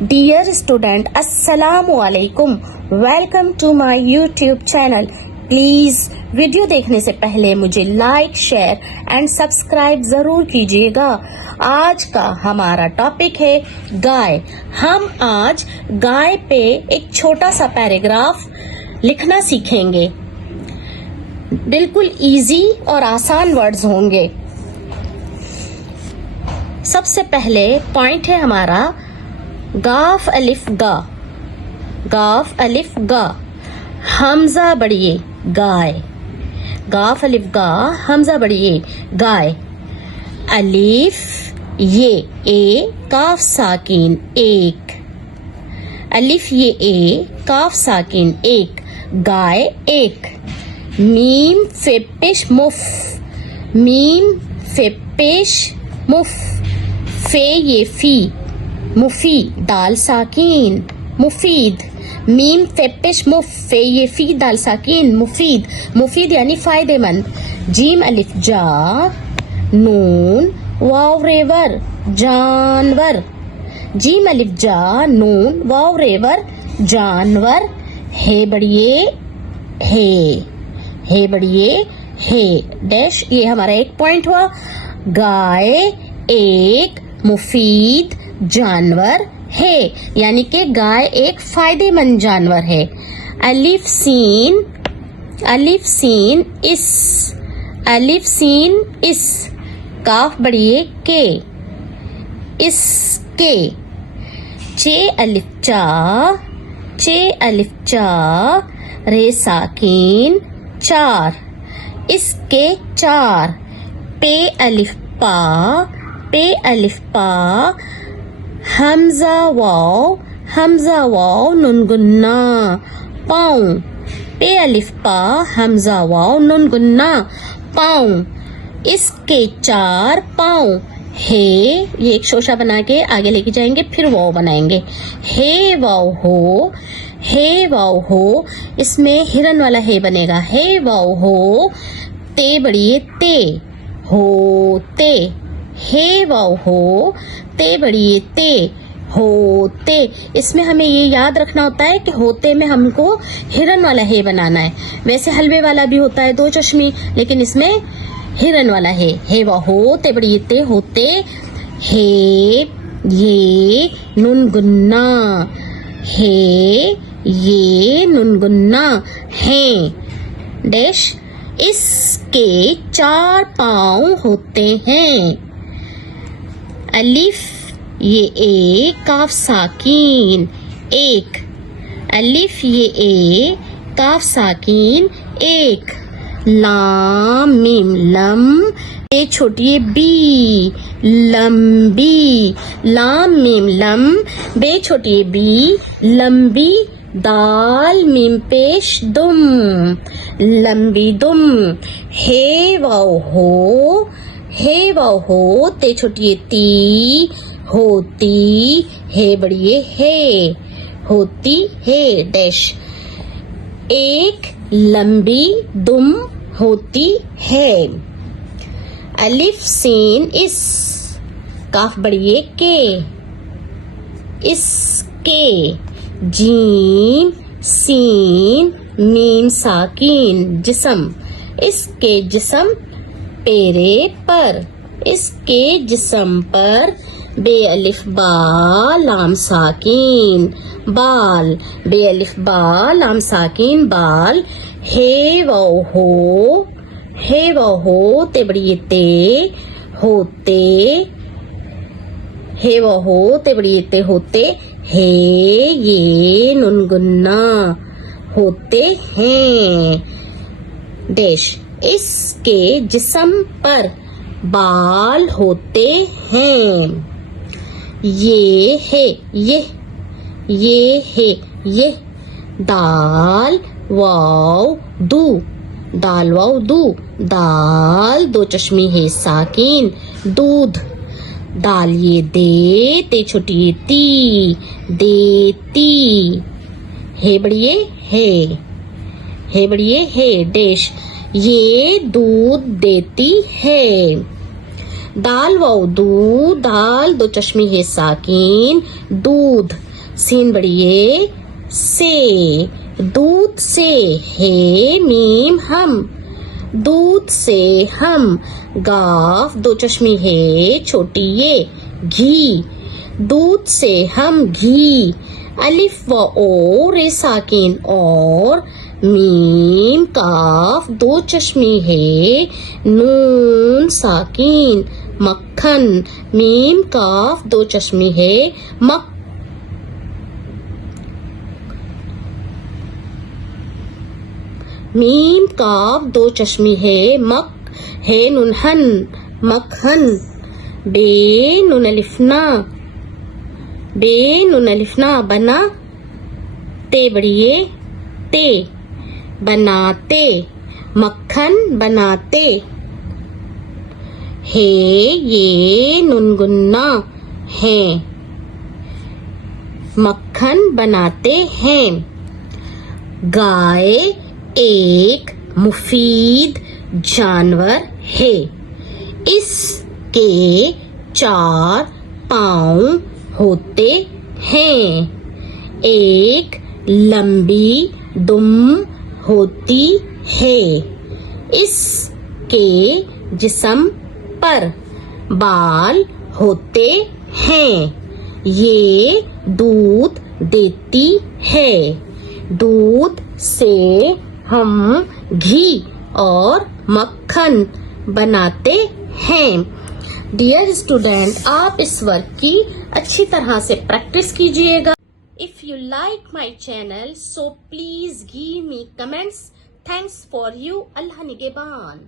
Dear student, अस्सलामु अलैकुम। Welcome to my YouTube channel. Please video देखने से पहले मुझे लाइक, शेयर एंड सब्सक्राइब जरूर कीजिएगा। आज का हमारा टॉपिक है गाय। हम आज गाय पे एक छोटा सा पैराग्राफ लिखना सीखेंगे। बिल्कुल इजी और आसान वर्ड्स होंगे। सबसे पहले पॉइंट है हमारा गाफ अलिफ गा। गाफ अलिफ गा, हमजा बढ़िए गाय। गाफ अलिफ गा, हमजा बढ़िए गाय। अलिफ ये ए, काफ साकिन एक। अलिफ ये ए, काफ साकिन एक, गाय एक। मीम फे पेश मुफ, मीम फे पेश मुफ। फे ये फी, मुफी दाल साकिन मुफीद। मीम फे पेश मुफ, फे ये फी दाल साकिन मुफीद, मुफीद यानी फायदेमंद। जीम अलिफ जा, नून वाव रेवर जानवर। जीम अलिफ जा, नून वाव रेवर जानवर। हे बढ़िए हे, हे बढ़िए हे डैश। ये हमारा एक पॉइंट हुआ। गाय एक मुफीद जानवर है, यानी कि गाय एक फायदेमंद जानवर है। अलिफ सीन, अलिफ सीन इस, अलिफ सीन इस। काफ बढ़िए के, इसके। चे अलिफ चा, चे अलिफ चा, रे साकिन चार, इसके चार। पे अलिफ पा, पे अलिफ पा, हमजा वाव, हमजा वाव नुन गुन्ना पाँव। पे अलिफ पा, हमजा वाव नुन गुन्ना पाँव। इसके चार पाँव। हे ये एक शोशा बना के आगे लेके जाएंगे, फिर वाव बनाएंगे। हे वाव हो, हे वाव हो, इसमें हिरन वाला हे बनेगा। हे वाव हो, ते बढ़िए ते, होते। हे वाव हो, ते बढ़िए ते, होते। इसमें हमें ये याद रखना होता है कि होते में हमको हिरन वाला हे बनाना है। वैसे हलवे वाला भी होता है दो चश्मी, लेकिन इसमें हिरन वाला है। हे वाव हो, ते बढ़िए ते, होते। हे ये नुन गुन्ना, हे ये नुन गुन्ना है डैश। इसके चार पाँव होते हैं। अलिफ ये ए, काफ साकिन एक। अलिफ ये ए, काफ साकिन एक। लाम मीम लम, ए छोटी बी लंबी। लाम मीम लम, बे छोटी बी लंबी। दाल मीम पेश दुम, लंबी दुम। हे वाव हो, हे वाव हो, ते छोटी ती, होती। हे बढ़िए हे, होती है डैश। एक लंबी दुम होती है। अलिफ सीन इस, काफ बढ़िए के, इसके। जीम सीन मीम साकिन जिस्म, इसके जिस्म। पेरे पर, इसके जिस्म पर। बे अलिफ बा, लाम साकिन बाल, बे अलिफ बा, लाम साकिन बाल। हे वाव हो, हे वाव हो, ते बढ़िए ते, होते। हे वाव हो, ते बढ़िए ते, होते। हे ये नुन गुन्ना, होते हैं डैश। इसके जिस्म पर बाल होते हैं। ये है ये है ये। दाल वाव दू, दाल वाव दू, दाल दो चश्मी है साकिन दूध। दाल ये दे, ते छोटी ये ती, देती। हे बढ़िए हे, हे बढ़िए हे डैश। ये दूध देती है। दाल वाव दू, दाल दो चश्मी है साकिन दूध। सीन बड़ी ए से, दूध से, हे मीम हम, दूध से हम, गाफ दो चश्मी है छोटी ये, घी, दूध से हम घी, अलिफ व ओ रे साकिन और, मीम काफ दो चश्मी है नून साकिन, मक्खन, मीम काफ दो चश्मी है मीम काफ दो चश्मी है है नुनहन, मक्खन, बे नुन अलिफना बना, ते बड़िए ते, बनाते, मक्खन बनाते, हे ये नुनगुन्ना है, मक्खन बनाते हैं। गाय एक मुफीद जानवर है, इसके 4 पाँव होते हैं, एक लंबी दुम होती है, इसके जिस्म पर बाल होते हैं, ये दूध देती है, दूध से हम घी और मक्खन बनाते हैं। डियर स्टूडेंट, आप इस वर्क की अच्छी तरह से प्रैक्टिस कीजिएगा। If you like my channel so please give me comments. Thanks for you. Allah निगेबान।